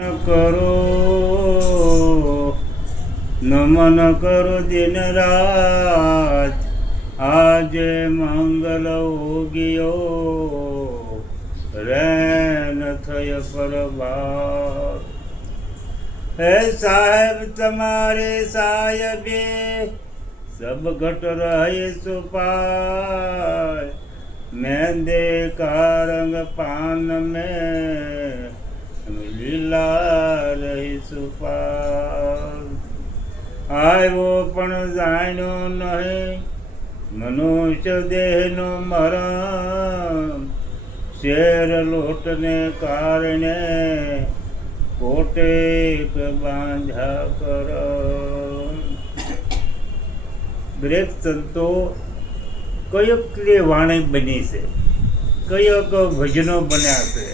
કરો નમન કરો દિન રાત, આજે મંગલ ઉગ્યો રેન થય પરબાર. હે સાહેબ તમારે સાહેબે સબ ઘટ રહે સુપાય, મેંદે કા રંગ પાન में લીલા રહી સુપાર. આવ્યો પણ જાણ્યો નહીં મનુષ્ય દેહનો મરણ, શેર લોટને કારણે કોટેક બાંધ્યા કર. દરેક સંતો કયોકલી વાણી બની છે, કયોક ભજનો બન્યા છે,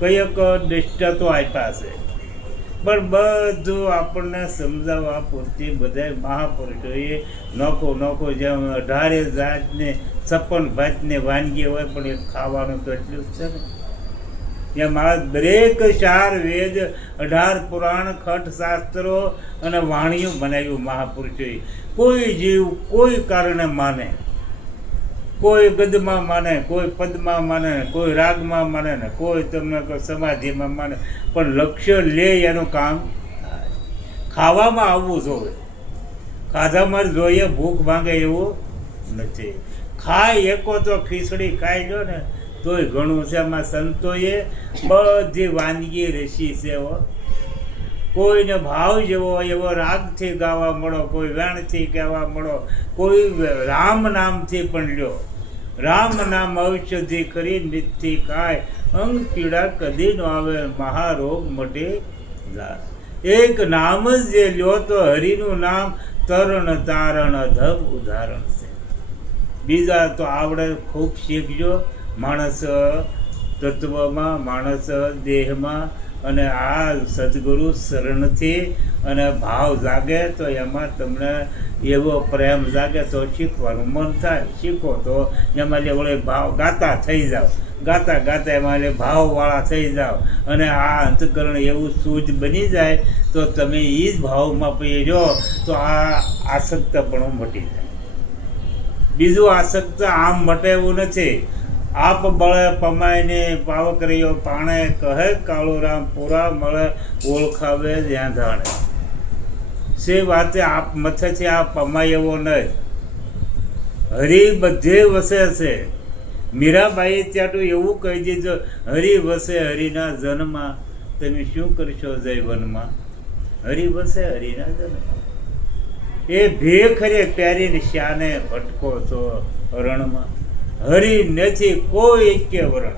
કયોક દૃષ્ટાંતો આપ્યા છે, પણ બધું આપણને સમજાવવા પૂરતી બધા મહાપુરુષોએ નોખો નોખો જેમ 18 જાતને 56 ભાતની વાનગી હોય, પણ એ ખાવાનું તો એટલું જ છે ને. એમાં દરેક 4 વેદ 18 પુરાણ ખટ શાસ્ત્રો અને વાણીઓ બનાવ્યું મહાપુરુષોએ. કોઈ જીવ કોઈ કારણે માને, કોઈ ગદમાં માને, કોઈ પદમાં માને, કોઈ રાગમાં માને ને કોઈ તમને સમાધિમાં માને, પણ લક્ષ્ય લે એનું કામ થાય. ખાવામાં આવવું જોઈએ, ખાધામાં જોઈએ ભૂખ ભાંગે એવું નથી. ખાય એકો તો ખીચડી ખાઈ લો ને તોય ઘણું છે. એમાં સંતોએ બધી વાનગી રસી છે. કોઈને ભાવ જેવો એવો રાગથી ગાવા મળો, કોઈ વેણથી કહેવા મળો, કોઈ રામ નામથી પણ લ્યો. રામ નામ ઔષધિ કરી નિત્યથી ખાય, અંગ પીડા કદી ન આવે, મહારોગ મટે જાય. એક નામ જ જે લ્યો તો હરિનું નામ તરણ તારણ અધમ ઉદાહરણ છે. બીજા તો આવડે ખૂબ શીખજો. માણસ તત્વમાં, માણસ દેહમાં, અને આ સદગુરુ શરણથી અને ભાવ જાગે તો એમાં તમને એવો પ્રેમ જાગે તો શીખવાનું મન થાય. શીખો તો એમાં વળે ભાવ ગાતા થઈ જાઓ, ગાતા ગાતા એમાં ભાવવાળા થઈ જાઓ, અને આ અંતકરણ એવું સૂઝ બની જાય તો તમે એ જ ભાવમાં પછી જો તો આ આસક્તપણું મટી જાય. બીજું આસક્ત આમ મટે એવું નથી. આપ બળે પમાઈને પાવક રહ્યો પાણે, કહે કાળો રામ પૂરા મળે ઓળખાવે જ્યાં જાણે. સે વાતે આપ મથેથી આ પમાય એવો નહીં. હરિ બધે વસે છે. મીરાબાઈએ ત્યાંટું એવું કહી દીધું, હરિ વસે હરિના જન્મમાં, તમે શું કરશો જય વનમાં. હરિ વસે હરિના જન્મમાં. એ ભેખરે પહેરીને શ્યાને ભટકો છો રણમાં. હરિ નથી કોઈ કે વર્ણ.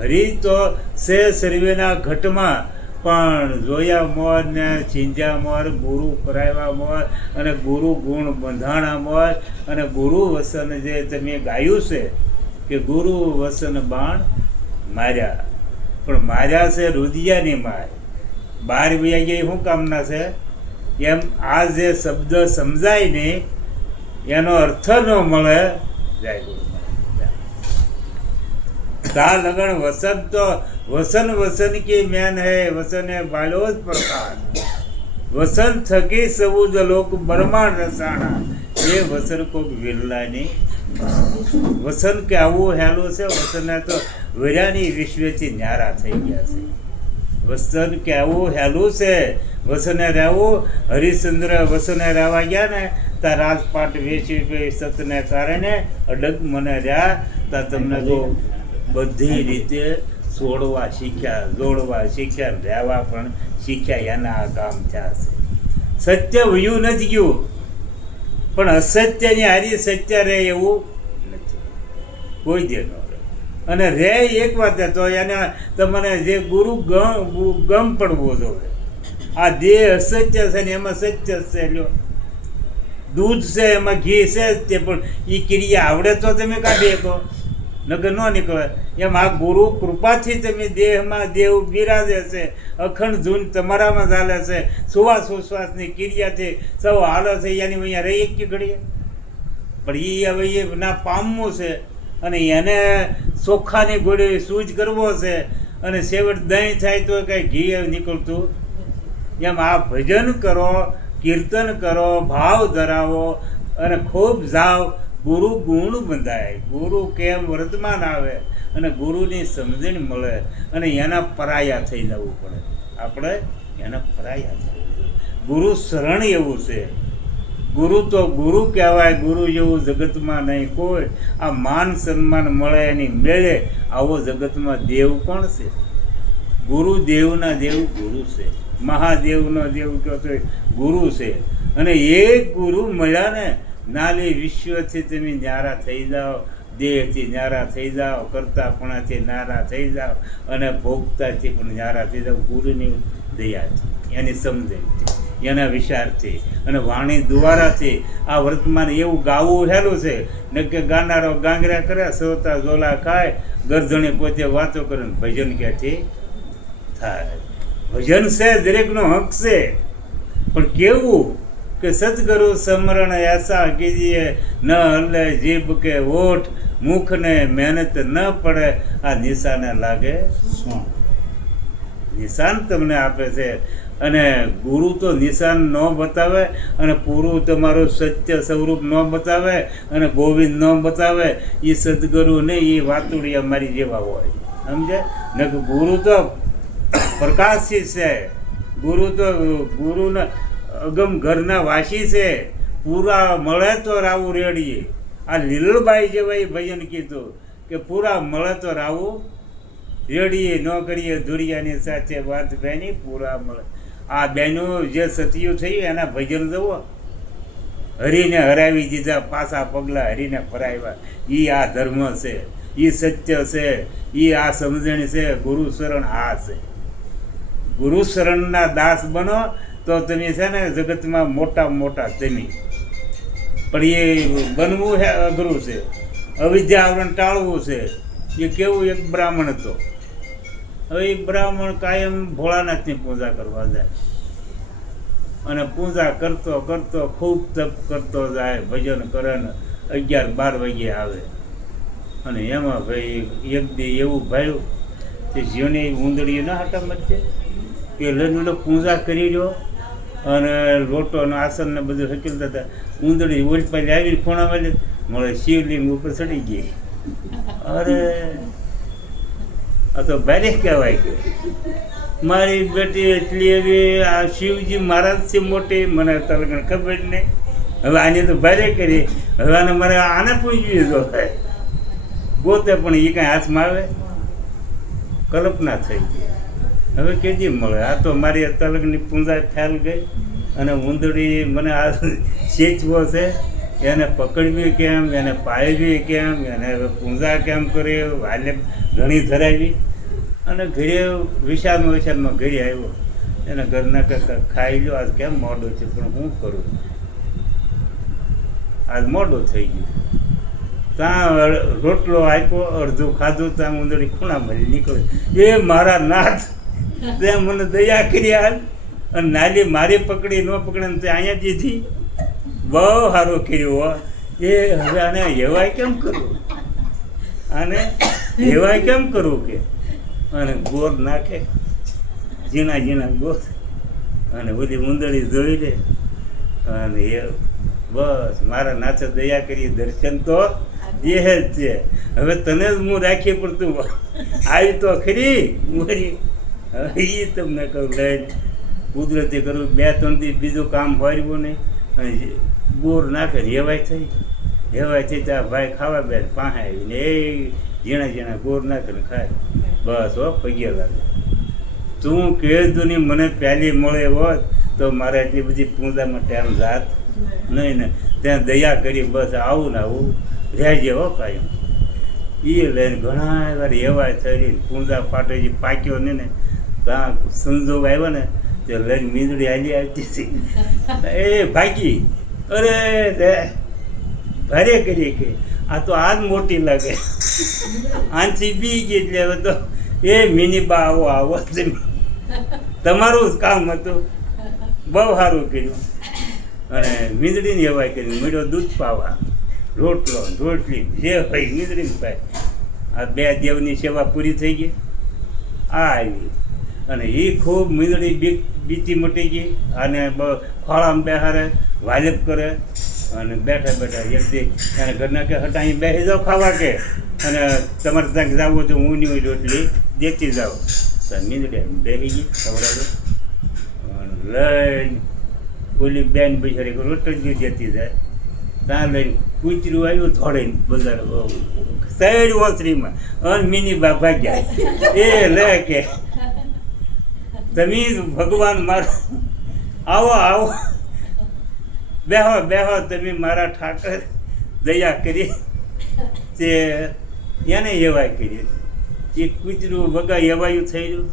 હરિ તો છે સર્વેના ઘટમાં, પણ જોયા મોર ને ચીંજ્યા મોર, ગુરુ કરાવ્યા મોર, અને ગુરુ ગુણ બંધાણા મોર, અને ગુરુ વસન જે તમે ગાયું છે કે ગુરુ વસન બાણ માર્યા, પણ માર્યા છે રુદિયાની માર. 12 વૈયા શું કામના છે? એમ આ જે શબ્દ સમજાય ને એનો અર્થ ન મળે. જય ગુરુ. તા લગન વસન તો વસન વસન કી મેન હે, વસન હે બાલો જ પ્રકાશ. વસન થકી સબુજ લોક બ્રહ્માંડ રસાણા, એ વસન કોક વિરલાની. વસન કે આવું હેલું છે. વસન તો વેરાની વિશ્વથી ન્યારા થઈ ગયા છે. વસન કે આવું હેલું છે. વસને રહેવું. હરિશ્ચંદ્ર વસને રહેવા ગયા ને તા રાજપાટ વેચી સતને કારણે અડગ મને રહ્યા તા તમને તો બધી રીતે છોડવા શીખ્યા, જોડવા શીખ્યા, રહેવા પણ શીખ્યા. એના આ કામ થયા છે. સત્ય વયું નથી ગયું, પણ અસત્યની હારી સત્ય રહે એવું નથી કોઈ દે ન રહે. અને રહે એક વાત તો એને તમને જે ગુરુ ગમ પડવો જોઈએ. આ દેહ અસત્ય છે ને એમાં સત્ય છે. લ્યો દૂધ છે એમાં ઘી છે જ તે, પણ એ ક્રિયા આવડે તો તમે કાઢી શકો, નગર ન નીકળે. એમ આ ગુરુ કૃપાથી તમે દેહમાં દેવ બિરાજે છે, અખંડ ધૂન તમારામાં ચાલે છે, સુવાસ ઉશ્વાસની ક્રિયાથી સૌ હાલે છે. એની અહીંયા રહી એક ઘડીએ, પણ એ હવે એ ના પામવું છે, અને એને ચોખ્ખાની ગોળી સૂજ કરવો છે, અને છેવટ દહીં થાય તો કાંઈ ઘી નીકળતું એમ આ ભજન કરો, કીર્તન કરો, ભાવ ધરાવો અને ખૂબ જાઓ. ગુરુ ગુણ બંધાય, ગુરુ કેમ વર્તમાન આવે અને ગુરુની સમજણ મળે અને એના પરાયા થઈ જવું પડે. આપણે એના પરાયા થઈ. ગુરુ શરણ એવું છે. ગુરુ તો ગુરુ કહેવાય, ગુરુ જેવું જગતમાં નહીં કોઈ. આ માન સન્માન મળે એની મેળે આવો જગતમાં દેવ કોણ છે? ગુરુ દેવના દેવ ગુરુ છે. મહાદેવનો દેવ કહો તો ગુરુ છે. અને એક ગુરુ મળ્યા ને નાલી વિશ્વથી તમે ન્યારા થઈ જાઓ, દેહથી ન્યારા થઈ જાઓ, કરતાપણાથી ન્યારા થઈ જાઓ અને ભોગતાથી પણ ન્યારા થઈ જાઓ. ગુરુની દયાથી, એની સમજણથી, એના વિચારથી અને વાણી દ્વારાથી આ વર્તમાન એવું ગાવું હેલું છે ને કે ગાનારો ગાંગરા કરે, સોતા ઝોલા ખાય, ગરજણે પોતે વાતો કરે. ભજન ક્યાંથી થાય? ભજન છે દરેકનો હક છે, પણ કેવું કે સદગુરુ સમરણ એસા કીજીએ, ન હલે જીભ કે ઓઠ, મુખને મહેનત ન પડે, આ નિશાને લાગે શું? નિશાન તમને આપે છે. અને ગુરુ તો નિશાન ન બતાવે અને પૂરું તમારું સત્ય સ્વરૂપ ન બતાવે અને ગોવિંદ ન બતાવે. એ સદગુરુ ને એ વાતુડી અમારી જેવા હોય, સમજે ને? ગુરુ તો પ્રકાશી છે. ગુરુ તો ગુરુના અગમ ઘરના વાસી છે. પૂરા મળે તો રાવું રેડીએ. આ લીલબાઈ જેવા ભજન કીધું કે પૂરા મળે તો રાવું રેડીએ, ન કરીએ ધુરિયાની સાથે વાત બેની પૂરા મળે. આ બેનું જે સતિયું થયું એના ભજન જુઓ. હરીને હરાવી દીધા, પાછા પગલા હરીને ફરાવ્યા. એ આ ધર્મ છે, એ સત્ય છે, એ આ સમજણ છે. ગુરુ શરણ આ છે. ગુરુ શરણના દાસ બનો તો તમે છે ને જગતમાં મોટા મોટા તમે. પણ એ બનવું છે અઘરું છે. અવિદ્યા આવરણ ટાળવું છે. એ કેવું? એક બ્રાહ્મણ હતો. હવે એ બ્રાહ્મણ કાયમ ભોળાનાથની પૂજા કરવા જાય અને પૂજા કરતો કરતો ખૂબ તપ કરતો જાય, ભજન કરે ને 11-12 વાગે આવે. અને એમાં ભાઈ એક દી એવું ભાઈ કે જીવની ઊંદડીઓ ના હટા મચે કે લઈને પૂજા કરી રહ્યો અને લોટો અને આસન ને બધું હકેલતા હતા. ઊંદડી ઓલપાલી આવીને ખૂણામાં મળે શિવલિંગ ઉપર ચડી ગઈ. અરે આ તો ભારે કહેવાય કે મારી બેટી એટલી એવી આ શિવજી મહારાજથી મોટી, મને તલગણ ખબર નહીં. હવે આને તો ભારે કરી. હવે આને મારે આને પૂછવી તો ગોતે પણ એ કાંઈ હાથમાં આવે? કલ્પના થઈ ગઈ. હવે કેજી મળે? આ તો મારી તલગની પૂંજા ખ્યાલ ગઈ અને ઊંદડી મને આ શેચવો છે. એને પકડવી કેમ, એને પાળવી કેમ, એને પૂંજા કેમ કરી, વાલે ઘણી ધરાવી. અને ઘરે વિશાળમાં ઘરે આવ્યો. એને ઘરના કરતા ખાઈ લો, આજ કેમ મોડું છે, પણ હું કરું, આજ મોડું થઈ ગયું. ત્યાં રોટલો આપ્યો, અડધું ખાધું, ત્યાં ઊંદડી ખૂણામાં નીકળી. એ મારા નાથ, ત્યાં મને દયા કરી હાલ અને નાલી મારી પકડી ન પકડે ને તે અહીંયા દીધી. બહુ સારું કર્યું. એ હવે આને હેવાય કેમ કરવું? આને હેવાય કેમ કરવું કે? અને ગોર નાખે, ઝીણા ઝીણા ગોર, અને બધી ઊંદડી જોઈ લે અને એ બસ મારા નાથે દયા કરી. દર્શન તો દેહ જ છે. હવે તને જ હું રાખી પડતું આવી તો ખરી મોરી. એ તમને કહું લઈને કુદરતી કરું 2-3 દી બીજું કામ ફર્યું નહીં અને ગોર નાખે હેવાય થઈ. હેવાય થઈ ત્યાં ભાઈ ખાવા બે પાસે આવીને એ ઝીણા ઝીણા ગોર નાખે ને ખાય. બસ હો પગે લાગે. તું કહેતું નહીં મને પહેલી મળે હોત તો મારે એટલી બધી પૂજામાં ટાઈમ જાત નહીં ને. ત્યાં દયા કરી. બસ આવું ને આવું રહેજે હો કાયમ. એ લઈને ઘણા વાર હેવાય થઈ પૂજા પાટે જે પાક્યો ને ત્યાં સંજોગ આવ્યો ને તે લઈને મીંદડી હાલી આવતી હતી. એ ભાગી. અરે ભારે કરી કે આ તો આજ મોટી લાગે. આનથી બી ગઈ. એટલે હવે તો એ મિનીબા આવો આવો તમારું જ કામ હતું. બહુ સારું કર્યું. અને મીંદડીને હેવાય કરી મીઠો દૂધ પાવા, રોટલો રોટલી જે હોય મીંદડીને પાય. આ 2 દેવની સેવા પૂરી થઈ ગઈ. આ આવી અને એ ખૂબ મીંદડી બીતી મટી ગઈ અને ખોળામાં બેહારે વાજબ કરે અને બેઠા બેઠા એક દી અને ઘરના કે હટા અહીં બેસી જાઓ ખાવા કે અને તમારે ત્યાં જવું તો હું ની રોટલી દેતી જાઓ તો મીંદડી બેસી ગઈ ખવડાવે લઈને ઓલી બેન બિચારી રોટલી દેતી જાય ત્યાં લઈને કૂતરું આવ્યું થોડીને બજાર સાઈડ ઓસરીમાં અને મિની બા ભાગ્યા એ લે કે તમે ભગવાન મારા આવો આવો બેહો બેહો તમે મારા ઠાકર દયા કરી તે એને એવાય કરી એ કૂતરું વગા એવાયું થઈ રહ્યું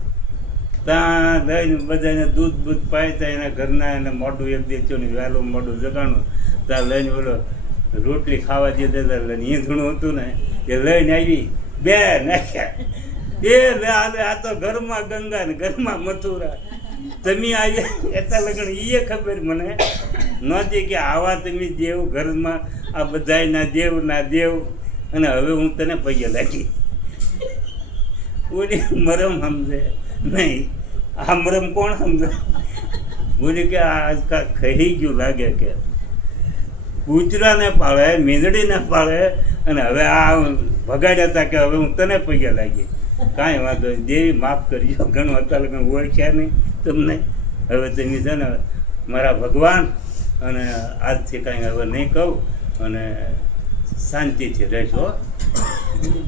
ત્યાં લઈને બધાને દૂધ બૂધ પાયતા એના ઘરના એને મોઢું એક દેચ્યું ને વહેલું મોઢું જગાણું ત્યાં લઈને બોલો રોટલી ખાવા દેતા લઈને ઈંધણું હતું ને એ લઈને આવી બે નાખ્યા એ આ તો ઘરમાં ગંગા ને ઘરમાં મથુરા તમે આવ્યા એટલા લગણ એ ખબર મને નહોતી કે આવા તમે દેવ ઘરમાં આ બધાય ના દેવ અને હવે હું તને પૈયે લાગી બોલી મરમ સમજે નહીં આ મરમ કોણ સમજે બોલી કે આ ખાઈ ગયું લાગે કે કૂતરાને પાળે મીંદડીને પાળે અને હવે આ ભગાડ્યા હતા કે હવે હું તને પૈયે લાગી કાંઈ વાંધો નહીં દેવી માફ કરજો ઘણું અત્યારે કંઈ ઓળખ્યા નહીં તમને હવે તમે છે ને મારા ભગવાન અને આજથી કાંઈ હવે નહીં કહું અને શાંતિથી રહેશો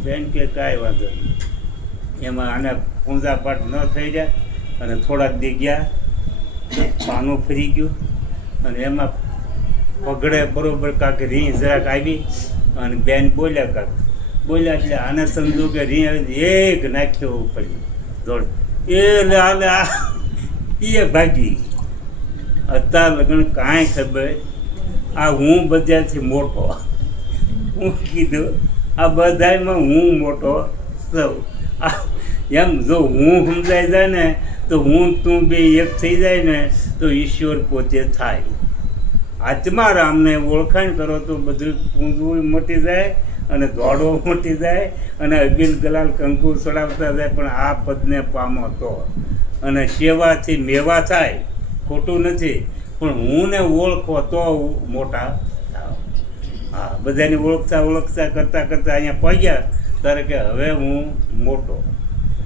બેન કે કાંઈ વાંધો નહીં એમાં આને પૂંજા પાઠ ન થઈ જાય અને થોડાક દી ગયા પાનું ફરી ગયું અને એમાં પગડે બરોબર કાંક રીં જરાક આવી અને બેન બોલ્યા એટલે આને સમજો કે રીં આવી એક નાખ્યો પડી દોડ એ ભાગી અત્યાર લગન કાંઈ ખબર આ હું બધાથી મોટો હું કીધું આ બધામાં હું મોટો સૌ એમ જો હું સમજાઈ જાય ને તો હું તું બે એક થઈ જાય ને તો ઈશ્વર પોતે થાય આત્મારામને ઓળખાણ કરો તો બધું પૂંજવું મટી જાય અને દોડો મટી જાય અને અબીલ ગલાલ કંકુ ચડાવતા જાય પણ આ પદને પામો તો અને સેવાથી મેવા થાય ખોટું નથી પણ હું ને ઓળખો તો મોટા થાવ હા બધાને ઓળખતા કરતાં અહીંયા પગ્યા ત્યારે કે હવે હું મોટો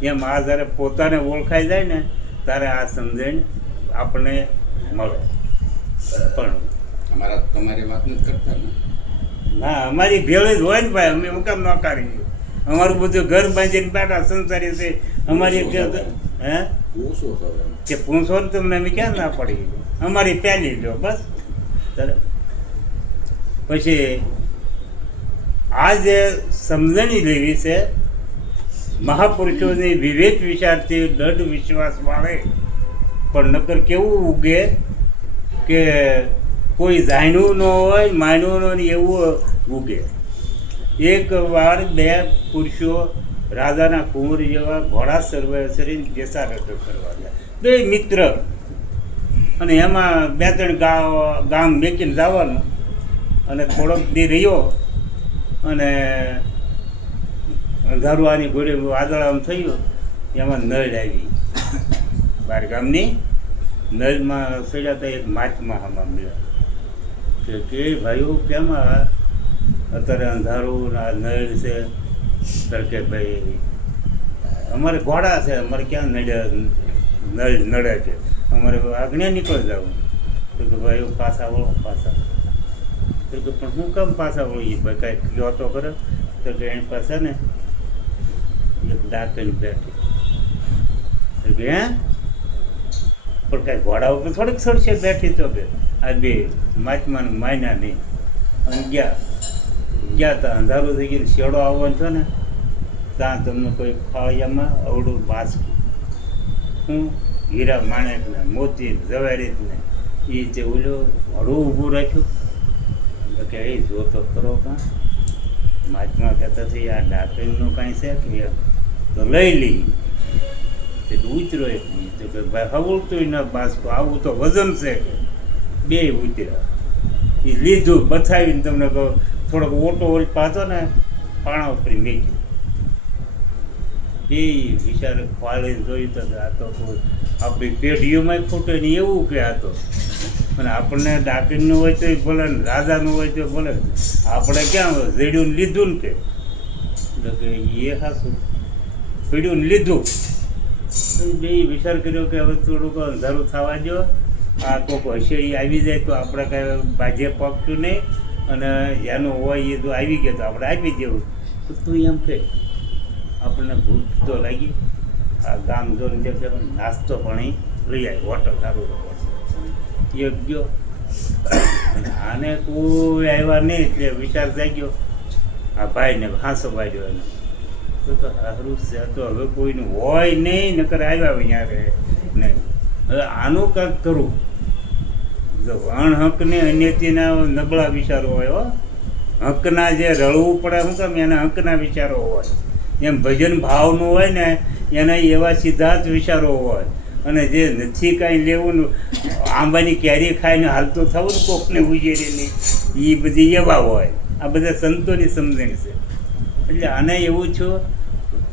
એમ આ જ્યારે પોતાને ઓળખાઈ જાય ને ત્યારે આ સમજણ આપણે મળે પણ તમારી વાત નથી કરતા ને ના અમારી ભેળ જ હોય ને ભાઈ અમે હું કામ નકારી અમારું બધું ઘર બાંધીને બેઠા સંસારી છે અમારી હે કે પૂછો ને તમને અમે ક્યાં ના પડી અમારી પહેલી લો બસ પછી આ જે સમજણી લેવી છે મહાપુરુષોની વિવેક વિચારથી દૃઢ વિશ્વાસ વાળે પણ નકર કેવું ઉગે કે કોઈ જાણ્યું ન હોય માન્યું ન એવું ઉગે એક વાર બે પુરુષો રાજાના કુંવર જેવા ઘોડા સર્વે સરીને દેશા રટો કરવા ગયા બે મિત્ર અને એમાં બે ત્રણ ગામ મેકીને જવાનું અને થોડોક દી રહ્યો અને અંધારું આની ઘોડે વાદળ આમ થયું એમાં નળ આવી બાર ગામની નળમાં સડ્યા હતા એક માચમાં હમા મળ્યા કે ભાઈઓ કેમ અત્યારે અંધારું આ નળ છે સર કે ભાઈ અમારે ઘોડા છે અમારે ક્યાં નળે છે અમારે આગળ નીકળી જવું તો કે ભાઈ પાછા વળો પાછા તો કે પણ હું કેમ પાછા વળીએ ભાઈ કાંઈક કહો તો કરે તો કે એની પાસે ને એક દાંતણી બેઠી તો કે હે પણ કાંઈ ઘોડા ઉપર થોડીક સડશે બેઠી તો કે આ બે માચમાં માયના નહીં અને ગયા તા અંધારું થઈ ગયું શેડો આવવાનો છો ને ત્યાં તમને કોઈ ફાળિયામાં અવડું બાસકું હું હીરા માણેકને મોતી ઝવેરીને એ જે ઓલો ઘોડું ઊભું રાખ્યું તો કે એ જોતો કરો કાં માચમાં કહેતા થઈ આ ડાકરીનું કાંઈ છે કે તો લઈ લઈ તે ઉતરો એક તો કે ભાઈ હવળતું ના બાસકું આવું તો વજન છે કે બે ઉતર્યા એ લીધું બતાવીને તમને કહો થોડોક ઓટો ઓલ પાછો ને પાણા ઉપર મેક્યું એ વિચાર ખોળીને જોયું તો આ તો કોઈ આપણી પેઢીઓમાં ખૂટે ને એવું કે આ તો અને આપણને ડાકીનું હોય તો ભલે ને રાજાનું હોય તો ભલે આપણે ક્યાં રેડ્યું લીધું ને કે એટલે કે એ હાશું પીડ્યું લીધું બે વિચાર કર્યો કે હવે થોડુંક અંધારું થવા દો આ કોઈક હશે એ આવી જાય તો આપણે કાંઈ બાજે પગતું નહીં અને જેનું હોય એ તો આવી ગયો તો આપણે આપી દેવું તો તું એમ કે આપણને ભૂખ તો લાગી આ ગામ જોઈને જે કે નાસ્તો પણ અહીં લઈ આવી હોટલ સારું એ ગયો આને કોઈ આવ્યા નહીં એટલે વિચાર થઈ ગયો આ ભાઈને હાંસો વાગ્યો એને તો સારું છે તો હવે કોઈનું હોય નહીં નકર આવ્યા અહીંયા રહે નહીં હવે આનું કાંઈક કરવું જો અણહકને અન્યથીના નબળા વિચારો હોય હો હકના જે રળવું પડે શું કામ એના હકના વિચારો હોય એમ ભજન ભાવનું હોય ને એના એવા સીધા જ વિચારો હોય અને જે નથી કાંઈ લેવું આંબાની કેરી ખાઈને હાલતો થવું ને કોકને ઉજેરીને એ બધી એવા હોય આ બધા સંતોની સમજણ છે એટલે આને એવું છું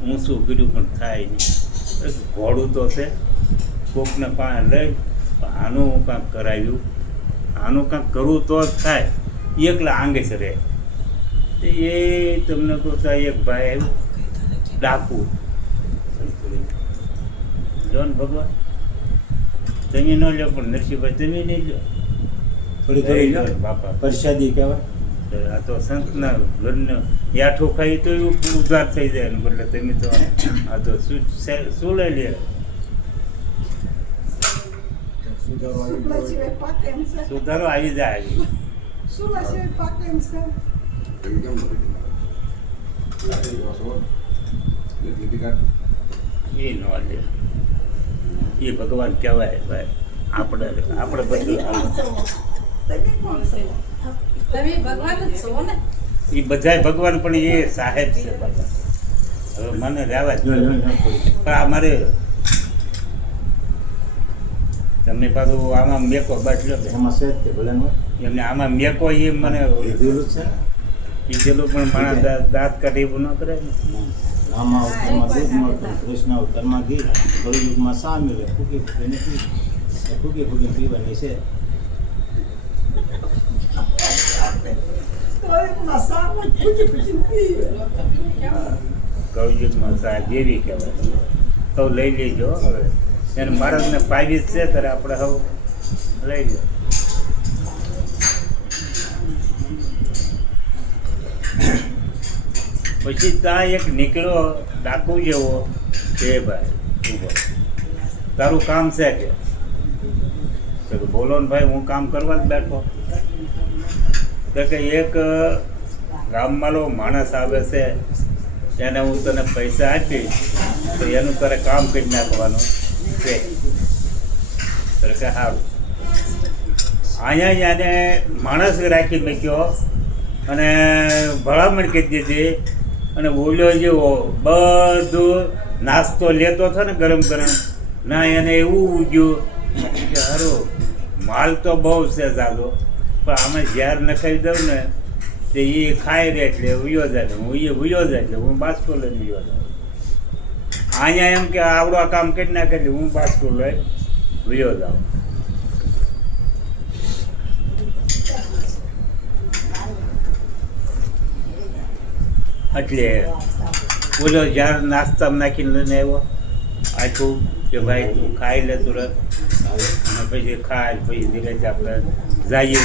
હું શું કર્યું પણ થાય નહીં ઘોડું તો છે કોકને પાસે લઈ આનું કાંઈક કરાવ્યું આનું કાંઈક કરવું તો જ થાય એકલા આંગે છે રહે એ તમને કહું એક ભાઈ આવ્યું ડાકુ જો ને ભગવાન તમે ન લો પણ નરસિંહભાઈ તમે નહીં લો થોડી થોડી લો બાપા પ્રસાદી કહેવાય આ તો સંતના ઘરને યાઠું ખાઈ તો એવું ઉધાર થઈ જાય ને બદલે તમે તો આ તો શું લઈ લે સુધારો આવી જાય આવી તમે કેમ નથી એ ન લે એ ભગવાન કહેવાય ભાઈ આપણે બધું તમે ભગવાન જ છો ને એ બધાય ભગવાન પણ એ સાહેબ છે બાબા હવે મને રહેવા જ પણ આ મારે તમને પાછું આમાં મેકો બાટલો એમાં છે જ તે ભલે ન હોય. એમને આમાં મેકો એ મને લીધેલું જ છે ને કીધેલું પણ મારા દાંત કાઢે એવું ન કરે ને રામા અવતારમાં દૂધ મળતું કૃષ્ણ અવતારમાં ઘી કળયુગમાં શા મિલે ફૂકી ફૂકીને પી ફૂકી ફૂકીને પીવાની છે કળયુગમાં સા જેવી કહેવાય તો લઈ લેજો હવે એને મહારાજને પાવી છે ત્યારે આપણે હવે લઈ લો પછી ત્યાં એક નીકળ્યો ડાકુ જેવો કે ભાઈ ઊભો તારું કામ છે કે તો બોલો ને ભાઈ હું કામ કરવા જ બેઠો તો કે એક ગામમાં માણસ આવે છે એને હું તને પૈસા આપીશ તો એનું તારે કામ કરી નાખવાનું છે તો કે સારું અહીંયા એને માણસ રાખી મૂક્યો અને ભલામણ કરી દીધી અને બોલ્યો જેવો બધું નાસ્તો લેતો હતો ને ગરમ ગરમ ના એને એવું ઉગ્યું કે હારું માલ તો બહુ છે જાદો પણ આમાં ઝેર નખાવી દઉં ને તે એ ખાઈ રહે એટલે ઉયો જાય હું એ ઉયો જાય એટલે હું બાસ્કો લઈને ઉયો જાઉં અહીંયા એમ કે આવડો આ કામ કરી નાખે એટલે હું બાસ્કો લઈ ઉયો જાઉં એટલે બોલો જ્યારે નાસ્તામાં નાખીને લઈને આવ્યો આખું કે ભાઈ તું ખાઈ લે તુરંત અને પછી ખાય પછી ધીરે આપણે જઈએ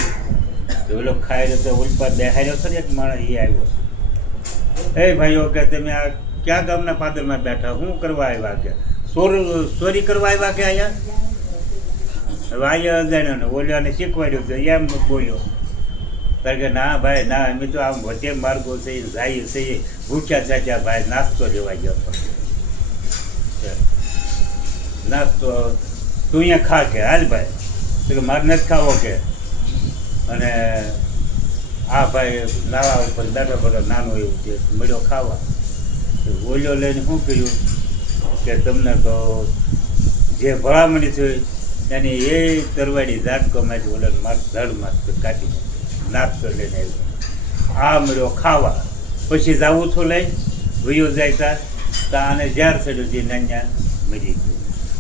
તો ઓલો ખાઈ લે તો ઉલ્પા દેખાડ્યો ખરી એક માણસ એ આવ્યો એ ભાઈઓ કે તમે આ ક્યાં ગામના પાદરમાં બેઠા શું કરવા આવ્યા કે ચોરી કરવા આવ્યા કે અહીંયા હવે અહીંયા જાણ્યો ને ઓલ્યાને શીખવાડ્યું તો એમ બોલ્યો કારણ કે ના ભાઈ ના અમે તો આમ વચ્ચે માર્ગો છે જાય છે ભૂખ્યા જાજા ભાઈ નાસ્તો લેવા ગયો હતો નાસ્તો તું અહીંયા ખા કે હાલ ભાઈ તો કે મારે નથી ખાવો કે અને આ ભાઈ નાવા ઉપર દાદા બધો નાનો એવું છે મળ્યો ખાવા ઓલ્યો લઈને શું કર્યું કે તમને કહો જે ભલામણી છે એની એ તરવાડી ઝાટકોમાંથી ઓલા ધડ માસ્ત કાઢી નાસ્તો લઈને આવ્યો આ મળ્યો ખાવા પછી જાવું છું લઈ વયો જાય તાર તાને ઝાર ચડ્યો જે નાન્યા મરી ગયો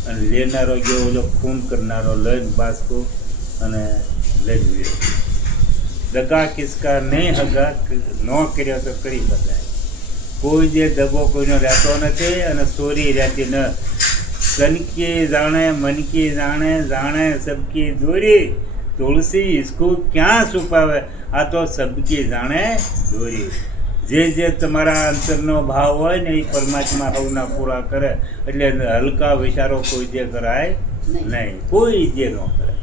અને લેનારો ગયો ઓલો ખૂન કરનારો લઈને બાસકો અને લઈ ગયો. દગા કિસકા નહીં હગા ન કર્યો તો કરી શકાય. કોઈ જે દગો કોઈનો રહેતો નથી અને ચોરી રહેતી ન. તન કી જાણે મન કી જાણે જાણે સબકી દોરી તુલસી ઇસકો ક્યાં છુપાવે. આ તો સબકી જાણે દોરી. જે તમારા અંતરનો ભાવ હોય ને એ પરમાત્મા હવના પૂરા કરે. એટલે હલકા વિચારો કોઈ જે કરાય નહીં, કોઈ જે ન કરે.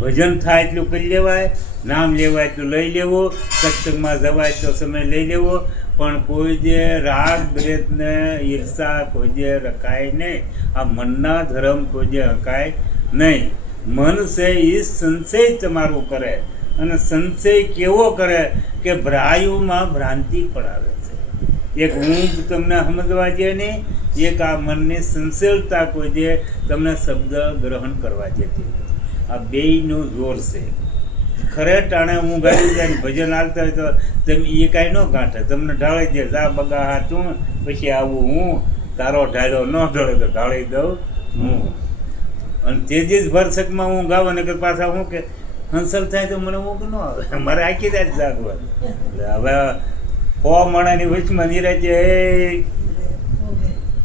ભજન થાય એટલું કરી લેવાય, નામ લેવાય એટલું લઈ લેવું, સત્સંગમાં જવાય તો સમય લઈ લેવો, પણ કોઈ જે રાગ દ્વેષને ઈર્ષા કોઈ જે રખાય નહીં. આ મનના ધર્મ કોઈ જે હકાય નહીં. મન છે એ સંશય તમારું કરે, અને સંશય કેવો કરે કે ભ્રાયુમાં ભ્રાંતિ પડાવે છે. એક ઊંઘ તમને સમજવા દે નહીં, એક આ મનની સંશયતા કોઈ જે તમને શબ્દ ગ્રહણ કરવા જતી. આ બેયનું જોર છે. ખરે ટાણે ઊંઘ આવી જાય ને ભજન આવતા હોય તો તમે એ કાંઈ ન ગાંઠે, તમને ઢાળી દે. જા બગા હાચું પછી આવું હું, તારો ઢાળ્યો ન ઢળે તો ઢાળી દઉં હું. અને તેજી જ ભરસકમાં ઊંઘ આવે ને કે પાછા હું કે હંસલ થાય તો મને ઊંઘ ન આવે, મારે આખી રાત જાગવા. હવે 100 માણાની વચમાં નિરાજે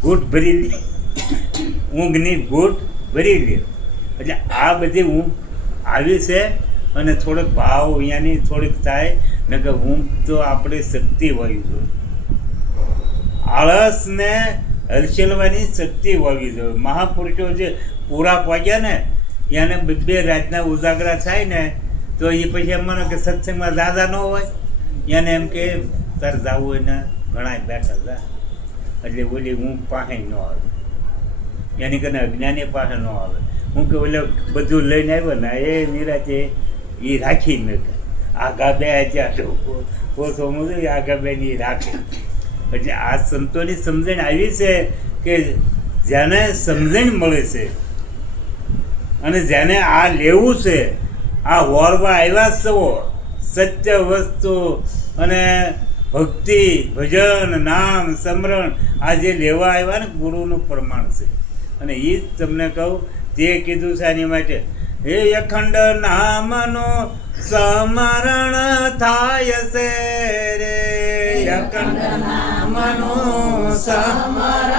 ઘૂંટ ભરી લે, ઊંઘની ઘૂંટ ભરી લે. એટલે આ બધી ઊંઘ આવી છે. અને થોડોક ભાવ અહીંયાની થોડીક થાય ને કે ઊંઘ તો આપણી શક્તિ હોવી જોઈએ. આળસને હલચલવાની શક્તિ હોવી જોઈએ. મહાપુરુષો જે પૂરા પહોંચ્યા ને એને 2 રાતના ઉજાગરા થાય ને તો એ પછી એમ માનો કે સત્સંગમાં દાદા ન હોય, એને એમ કે તાર જવું હોય ને ઘણા બેઠા જા. એટલે ઓલી ઊંઘ પાસે ન આવે, એની કરીને અજ્ઞાની પાસે ન આવે. હું કે ઓલે બધું લઈને આવ્યો ને એ નિરાતે એ રાખી મૂકે. આગા બે ત્યાં ઓછો મુજબ આગા બેની રાખે. એટલે આ સંતોની સમજણ આવી છે કે જેને સમજણ મળે છે અને જેને આ લેવું છે, આ વોરવા આવ્યા છો સત્ય વસ્તુ અને ભક્તિ ભજન નામ સ્મરણ આ જે લેવા આવ્યા ને ગુરુનું પ્રમાણ છે. અને એ જ તમને કહું તે કીધું છે એની માટે હે અખંડ નામનો સ્મરણ થાય છે રે. અખંડ નામનો સ્મરણ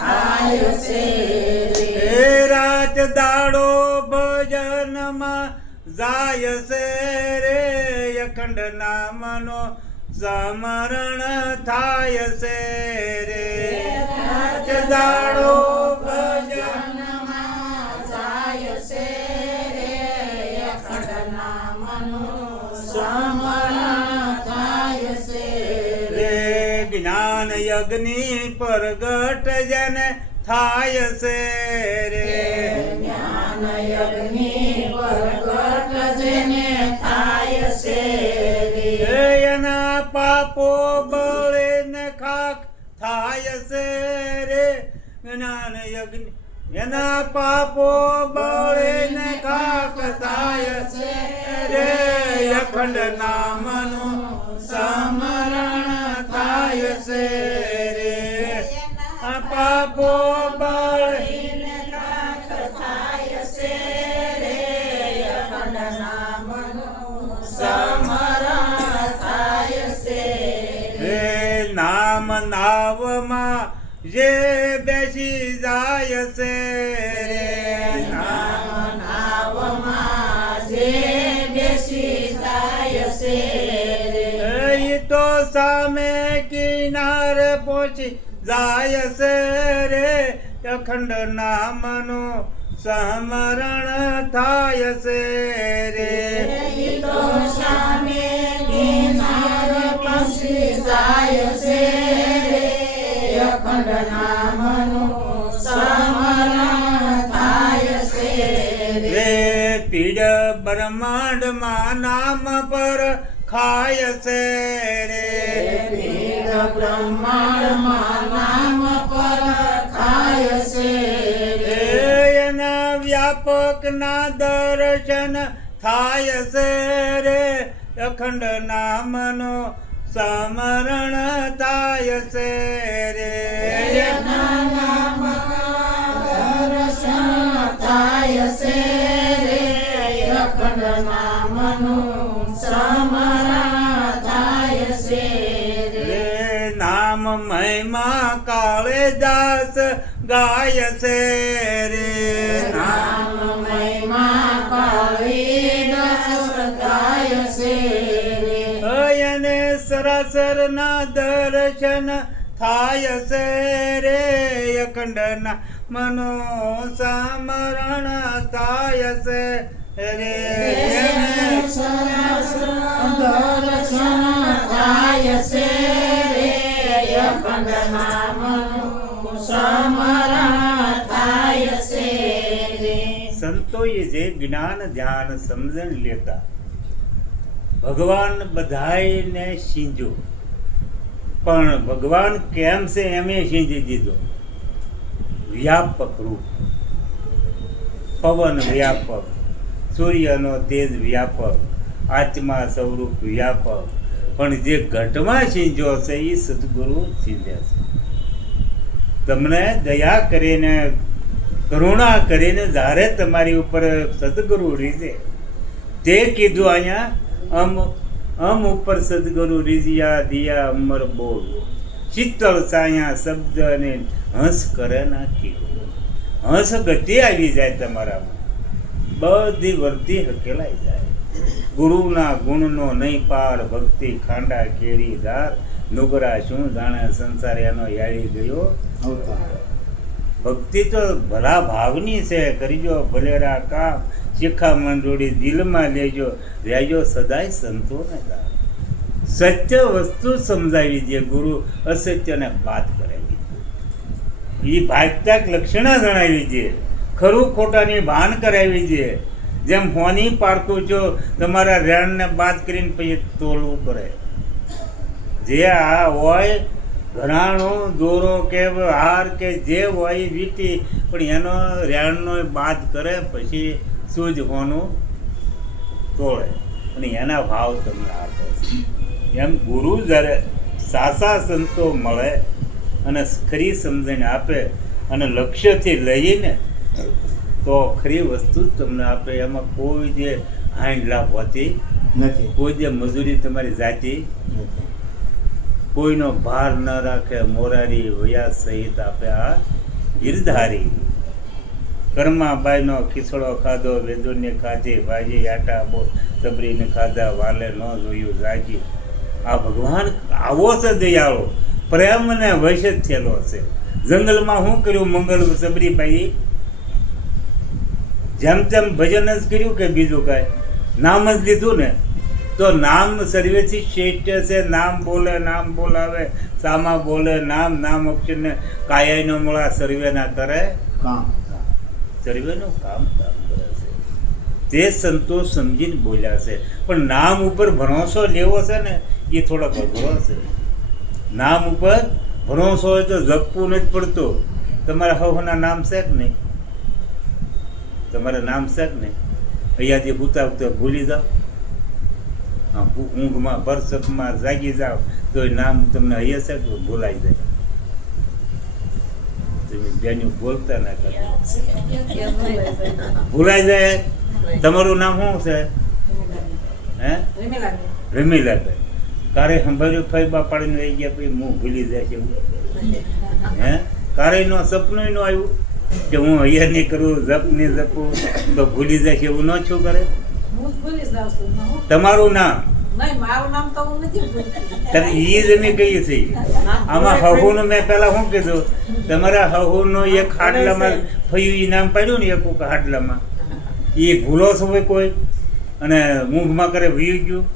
થાય છે રે. રાત દાડો ભજનમાં જાય છે રે. અખંડ નામનો સ્મરણ થાય છે રે. રાત દાડો ભજનમાં જાય છે રે. અખંડ નામનો સ્મરણ થાય છે રે. જ્ઞાન યજ્ઞ પ્રગટ જન થાય છે રે. જ્ઞાન યજ્ઞ પ્રગટ જન થાય છે રે. એના પાપો બળે ને ખાક થાય છે રે. જ્ઞાન યજ્ઞ એના પાપો બળે ને ખાક થાય છે રે. અખંડ નામનું સ્મરણ થાય છે રે. પાપો બળીને ખાક થાય છે રે. અખંડ નામનું સ્મરણ થાય છે રે. નામ નાવમાં જે બેસી જાય છે રે. નામ નાવમાં જે બેસી જાય છે રે. એ તો સામે કિનારે પહોંચી જાય છે રે. અખંડ નામનું સ્મરણ થાય છે રે. તો સામે કિનારે પહોંચી જાય છે રે. અખંડ નામનું સ્મરણ થાય છે રે. પીડ બ્રહ્માંડમાં નામ પર ખાય છે રે. પીડ બ્રહ્માંડમાં નામ પર ખાય છે રે. એના વ્યાપક ના દર્શન થાય છે રે. અખંડ નામનો સમરણ થાય છે રે રે નામ મહિમા કાળીદાસ ગાય છે રે નામ અને સરાસર ના દર્શન થાય છે રે અખંડના મનો સમરણ થાય છે રે સંતોએ જે જ્ઞાન ધ્યાન સમજણ લેતા ભગવાન બધાયને સીંજો પણ ભગવાન કેમ છે એમે સીંજી દીધો વ્યાપક રૂપ પવન વ્યાપક સૂર્યનો તેજ વ્યાપક આત્મા સ્વરૂપ વ્યાપક પણ જે ઘટમાં સીંજો છે એ સદગુરુ સીંધ્યા છે તમને દયા કરીને કરુણા કરીને જ્યારે તમારી ઉપર સદગુરુ રીઝે તે કીધું અહીંયા અમ ઉપર સદગુરુ રીઝિયા દિયા અમર બોલ શીતળ સાયા શબ્દ અને હંસ કરે નાખી હંસ ગતિ આવી જાય તમારામાં બધી વર્તી હકેલાઈ જાય ગુરુના ગુણનો નહીં પાર ભક્તિ ખાંડા કેરી ધાર નુગરા શું જાણે સંસાર એનો યાળી ગયો અવતાર ભક્તિ તો ભલા ભાવની છે કરજો ભલેરા કામ શિખા મંડોળી દિલમાં લેજો રહેજો સદાય સંતોને દાન સત્ય વસ્તુ સમજાવી દે ગુરુ અસત્યને બાદ કરાવી દે એ ભાગતા લક્ષણા જણાવી દે ખરું ખોટાની ભાન કરાવી દે જેમ હોની પારખું છો તમારા રેણને બાદ કરીને પછી તોલવું કરે જે આ હોય ઘણાનો દોરો કે હાર કે જે હોય વીટી પણ એનો રેણનો બાદ કરે પછી શું જ હોનું તોડે અને એના ભાવ તમને આપે છે એમ ગુરુ જ્યારે સાસા સંતો મળે અને ખરી સમજણ આપે અને લક્ષ્યથી લઈને તો ખરી વસ્તુ જ તમને આપે એમાં કોઈ જે હાંડ લાભ હોતી નથી કોઈ જે મજૂરી તમારી જાતી નથી કોઈનો ભાર ન રાખે મોરારી વયા સહિત આપે આ ગિરધારી કર્માબાઈનો ખીસડો ખાધો વેદુને ખાધી ભાજી આટા બો સબરીને ખાધા વાલે ન જોયું જાગી આ ભગવાન આવો છે દયાળો પ્રેમ ને વશ જ થયેલો છે જંગલમાં શું કર્યું મંગલ સબરીબાઈ જેમ તેમ ભજન જ કર્યું કે બીજું કાંઈ નામ જ લીધું ને તો નામ સર્વેથી શ્રેષ્ઠ છે નામ બોલાવે સામા બોલે નામ અક્ષરને કાયાનો મળા સર્વેના કરે કામ સર્વેનું કામ કરે છે તે સંતો સમજીને બોલ્યા છે પણ નામ ઉપર ભરોસો લેવો છે ને એ થોડોક અઘરો છે નામ ઉપર ભરોસો હોય તો જપવું નથી પડતું તમારા હવના નામ છે કે નહીં તમારા નામ છે કે નહીં અહીંયાથી ઉતા ભૂલી જાઓ ઊંઘમાં બરસપમાં જાગી જાઓ તો એ નામ તમને અહીંયા છે કે ભૂલાઈ જાય તમે બેનું બોલતા ના કરતા ભૂલાઈ જાય તમારું નામ શું છે હે રમીલાબેન કારે સંભાળ્યું ફૈબા પાડીને રહી ગયા પછી હું ભૂલી જાય છે એવું હે કારે નો સપનું ન આવ્યું કે હું અહીંયા નહીં કરું જપ નહીં જપું તો ભૂલી જાય છે એવું ન શું કરે તમારું નામ ઈ જ અમે કહીએ છીએ આમાં હહુનું મેં પેલા શું કીધું તમારા હહુનો એક હાડલામાં ફયું ઈ નામ પાડ્યું ને એક હાડલામાં એ ભૂલો હોય કોઈ અને ઊંઘમાં કરે ભૂઈ ગયું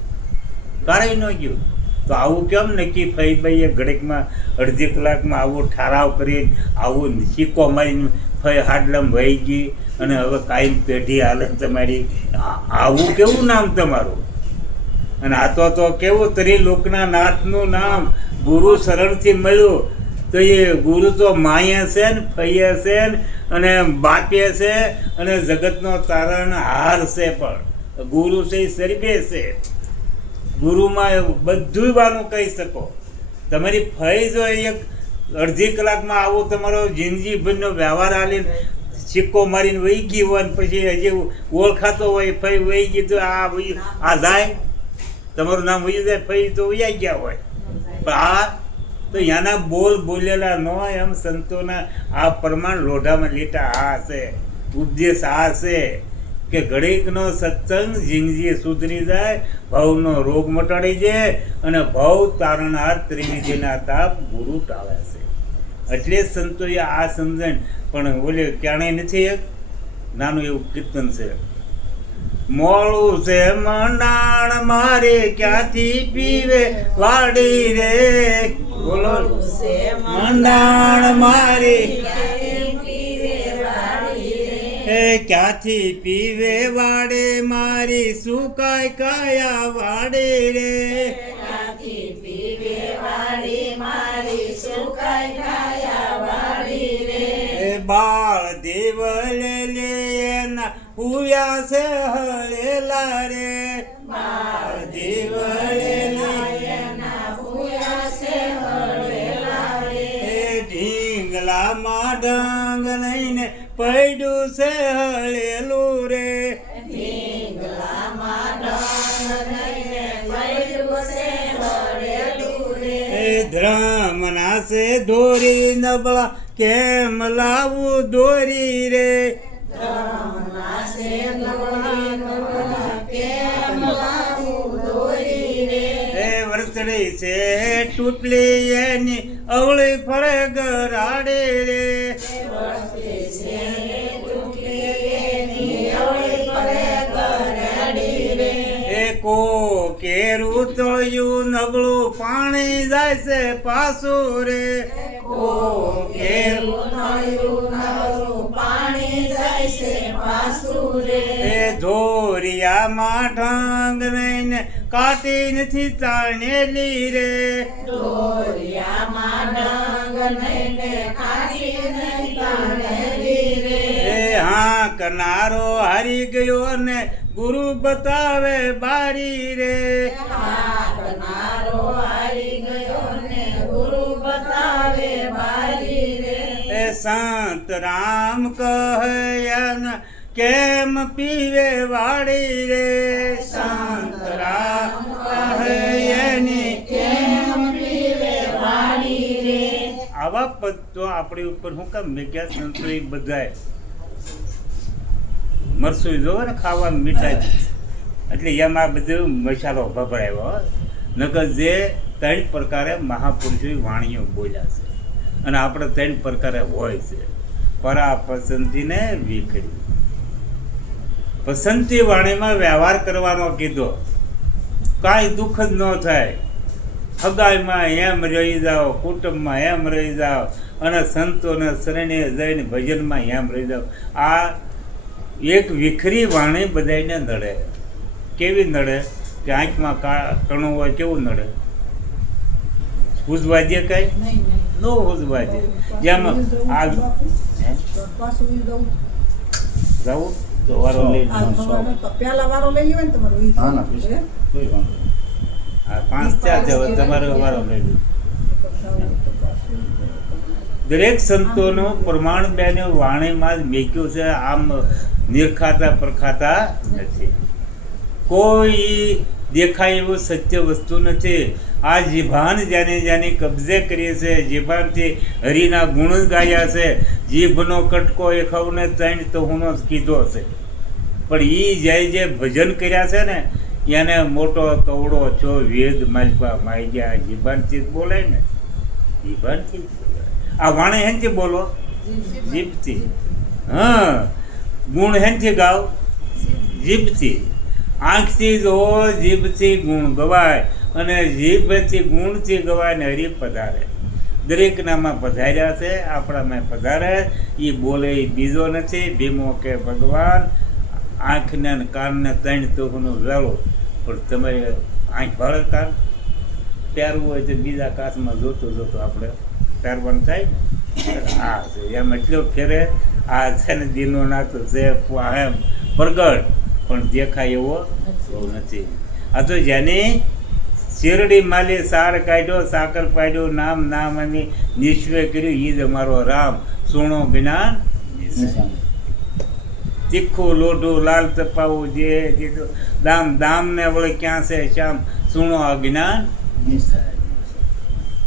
કારે ન ગયું તો આવું કેમ નક્કી ફઈ ભાઈ ઘડીકમાં અડધી કલાકમાં આવું ઠરાવ કરી આવું સિક્કો મારીને ફઈ હાડલામાં વહી ગઈ અને હવે કાયમ પેઢી હાલે તમારી આવું કેવું નામ તમારું અને આ તો કેવું ત્રિલોકના નાથનું નામ ગુરુ શરણથી મળ્યું તો એ ગુરુ તો માય છે ને ફઈએ છે ને અને બાપે છે અને જગતનો તારણ હાર છે પણ ગુરુ છે એ સર્વે છે ગુરુમાં બધું વાનું કહી શકો. તમારી ફઈ જો એક અડધી કલાકમાં આવો તમારો જિંદગીભરનો વ્યવહાર આલીને સિક્કો મારીને વહી ગઈ હોય ને પછી હજી ઓળખાતો હોય ફઈ વહી ગઈ તો આ જાય તમારું નામ વહી જાય ફઈ તો વહી ગયા હોય. પણ આ તો યાના બોલ બોલેલા ન હોય એમ સંતોના આ પ્રમાણ લોઢામાં લીટા આ છે, ઉપદેશ આ છે કે ઘડીકનો સત્સંગ જિંદગી સુધરી જાય, ભવનો રોગ મટાડી જાય અને ભવ તારણહાર ત્રિવિધિના તાપ ગુરુ ટાળે છે. એટલે સંતોએ આ સમજણ. પણ ઓલે ક્યાંય નથી એક નાનું એવું કીર્તન છે, મોળું છે મંડાણ મારે ક્યાંથી પીવે વાડી રે, બોલો મંડાણ મારે ક્યાંથી પીવે વાડે મારી સુકાય કાયા વાડે રે, બાળ દેવ લે એના હુયા છે હળેલા રે, બાળ દેવ લે ઢીંગલામાં ઢંગ લઈને પડ્યું છે હળેલું રે, ધ્રમના છે દોરી નબળા કેમ લાવું દોરી રે, વરસડી છે તૂટલી એની અવળી ફળે ગરાડે રે, કો કેરું તળિયું નબળું પાણી જાય છે પાછું રે, કો કેરું ધોરિયામાં ઢંગ રહીને કાટી નથી તાણેલી રે, હા કનારો હારી ગયો ને ગુરુ બતાવે બારી રે, સંત રામ કહ્યા કેમ પીવે વાડી રે, સંત રામ કહ્યાની આવા પદ તો આપણી ઉપર હું કામ મેં ક્યાં સંતો બધાય મરસું જોવે ને ખાવા મીઠાઈ એટલે એમાં બધું મસાલો ભભરાયો. નકર જે 3 પ્રકારે મહાપુરુષોએ વાણીઓ બોલ્યા છે અને આપણે 3 પ્રકારે હોય છે, પરા પસંદીને વિખરી. પસંદથી વાણીમાં વ્યવહાર કરવાનો કીધો, કાંઈ દુઃખ જ ન થાય, હગાઈમાં એમ રહી જાઓ, કુટુંબમાં એમ રહી જાઓ અને સંતોને શરણે જઈને ભજનમાં એમ રહી જાઓ. આ એક વિખરી વાણી બધાને નડે. કેવી નડે કે આંખમાં કણું હોય કેવું નડે, હુજવા દે કઈ ન હુજવા દે. જેમ આ જવું તો વારો લઈ પેલા વારો લઈ લેવાય ને તમારો કોઈ વાંધો નહીં. આ 5-4 જવો તમારો વારો લઈ લો. દરેક સંતોનો પ્રમાણ બેને વાણીમાં જ મેક્યું છે, આમ નિરખાતા પરખાતા નથી. કોઈ દેખાય એવું સત્ય વસ્તુ નથી. આ જીભાન જેને કબજે કરીએ છે, જીભાનથી હરિના ગુણ ગાયા છે, જીભનો કટકો એ ખવને 3 તો હુંનો કીધો છે. પણ એ જે ભજન કર્યા છે ને એને મોટો કવડો છો વેદ માલપા માઈ ગયા. જીભાનથી જ બોલાય ને, જીભાનથી જ બોલાય. આ વાણે હેનથી બોલો, જીભથી. હા, ગુણ હેનથી ગાવ, જીભથી. આંખથી જો જીભથી ગુણ ગવાય અને જીભથી ગુણથી ગવાય ને હરિ પધારે. દરેકનામાં પધાર્યા છે, આપણામાં પધારે. એ બોલે એ બીજો નથી. ભીમો કે ભગવાન આંખને કાનને 3 તોહનો વેળો, પણ તમે આંખ ભાળે કાન પહેરવું હોય તો બીજા કાચમાં જોતો આપણે પહેરવાનું થાય ને. આ છે એમ એટલો ફેરે. આ છે ને દિનો નાતો છે એમ પ્રગટ પણ દેખાય એવો નથી. આ તો જેની શેરડી માલી સાર કાઢ્યો સાકર પાડ્યો નામ નામ અમે નિશ્વે કર્યું ઈ જ અમારો રામ સુણો જ્ઞાન નિશાન તીખું લોઢું લાલ તપાવું જે જીધું દામ દામ ને વળે ક્યાં છે શ્યામ સુણો અજ્ઞાન નિશાન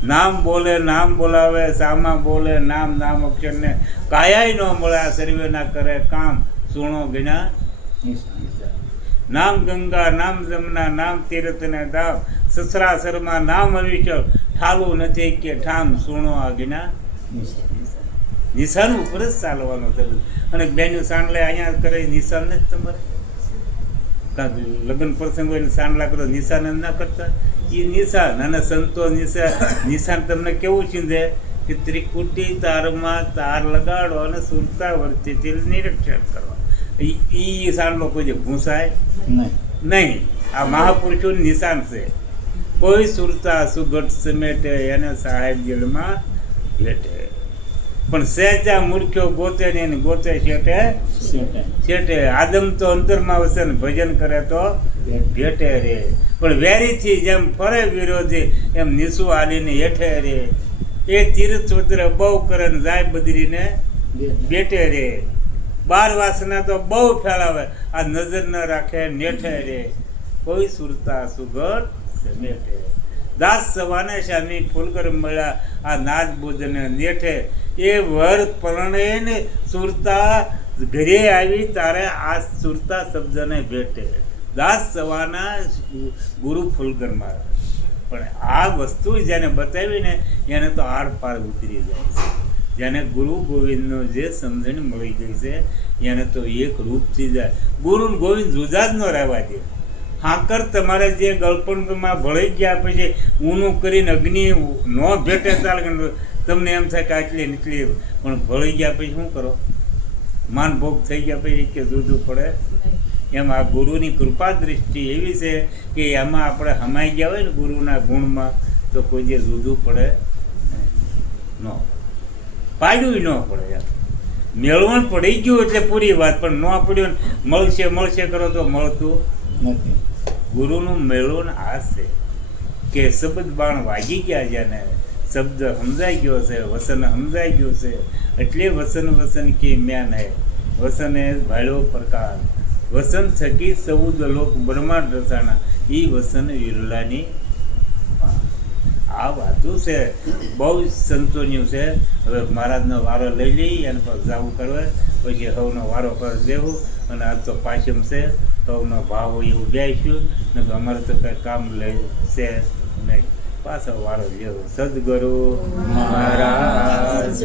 નામ બોલે નામ બોલાવે સામા બોલે નામ નામ અક્ષરને કાયાય ન મળે આ સર્વે ના કરે કામ સુણો જ્ઞાન નિશાન નામ ગંગા નામ જમના નામ તીર્થ ને ધામ સસરાસરમાં નામ અવિચળ ઠાલું નથી કે ઠામ સુણો આ જ્ઞાન નિશાન નિશાન ઉપર જ ચાલવાનું થયું અને બેનું સાંડલે અહીંયા કરે નિશાન જ તમારે કાં લગ્ન પ્રસંગ હોય ને સાંડલા કરો નિશાન જ ના કરતા એ નિશાન અને સંતો નિશાન તમને કેવું ચીંધે કે ત્રિકુટી તારમાં તાર લગાડો અને સુરતા વર્તીથી નિરીક્ષણ કરવા એ સાંડલો કોઈ જે ભૂંસાય નહીં નહીં આ મહાપુરુષોનું નિશાન છે કોઈ સુરતા સુગઢ સમેટે એને સાહેબ જેલમાં ભેટે પણ સહેજા મૂર્ખ્યો ગોતે ને એને ગોતે શેઠે શેઠાઈ શેઠે આદમ તો અંતરમાં વસે ને ભજન કરે તો ભેટે રે પણ વેરીથી જેમ ફરે વિરોધી એમ નિસુ આલીને હેઠે રે એ તીર્થોત્ર બહુ કરે ને જાય બદરીને બેઠે રે બાર વાસના તો બહુ ફેલાવે આ નજર ન રાખે નેઠે રે કોઈ સુરતા સુગર સમેટે દાસ સવાને શામી ફૂલકર મળ્યા આ નાચ બુદ્ધને નેઠે એ વર પરણે ને સુરતા ઘરે આવી તારે આ સુરતા શબ્દને ભેટે દાસ સવાના ગુરુ ફૂલકર મારા પણ આ વસ્તુ જેને બતાવીને એને તો આર પાર ઉતરી જાય છે જેને ગુરુ ગોવિંદનો જે સમજણ મળી ગઈ છે એને તો એક રૂપથી જાય ગુરુ ને ગોવિંદ જુદા જ ન રહેવા દે હાકર તમારે જે ગળપણમાં ભળી ગયા પછી ઊનું કરીને અગ્નિ ન ભેટે ચાલે તમને એમ થાય કે આટલી નીકળી પણ ભળી ગયા પછી શું કરો માનભોગ થઈ ગયા પછી કે જુદું પડે એમ આ ગુરુની કૃપા દૃષ્ટિ એવી છે કે એમાં આપણે હમાઈ ગયા હોય ને ગુરુના ગુણમાં તો કોઈ જે જુદું પડે ન પાડ્યું ન પડે એમ મેળવણ પડી ગયું એટલે પૂરી વાત પણ ન પડ્યું મળશે કરો તો મળતું નથી ગુરુનું મેળવણ આ છે કે શબ્દ બાણ વાગી ગયા જેને શબ્દ સમજાઈ ગયો છે વસન સમજાઈ ગયું છે એટલે વસન કે મેન હે વસન એ ભાડ્યો પ્રકાર વસન થકી સૌદ લોક બ્રહ્માંડ રસાણા એ વસન વિરલાની આ વાતું છે બહુ સંતોન્યું છે હવે મહારાજનો વારો લઈ લઈ એને પર જાવું કરવા પછી હવનો વારો પર દેવું અને આ તો પાછમ છે હવનો ભાવ હોય એવું બેસીશું ને અમારે તો કંઈ કામ લઈ છે નહીં પાછો વારો લેવો સદગુરુ મહારાજ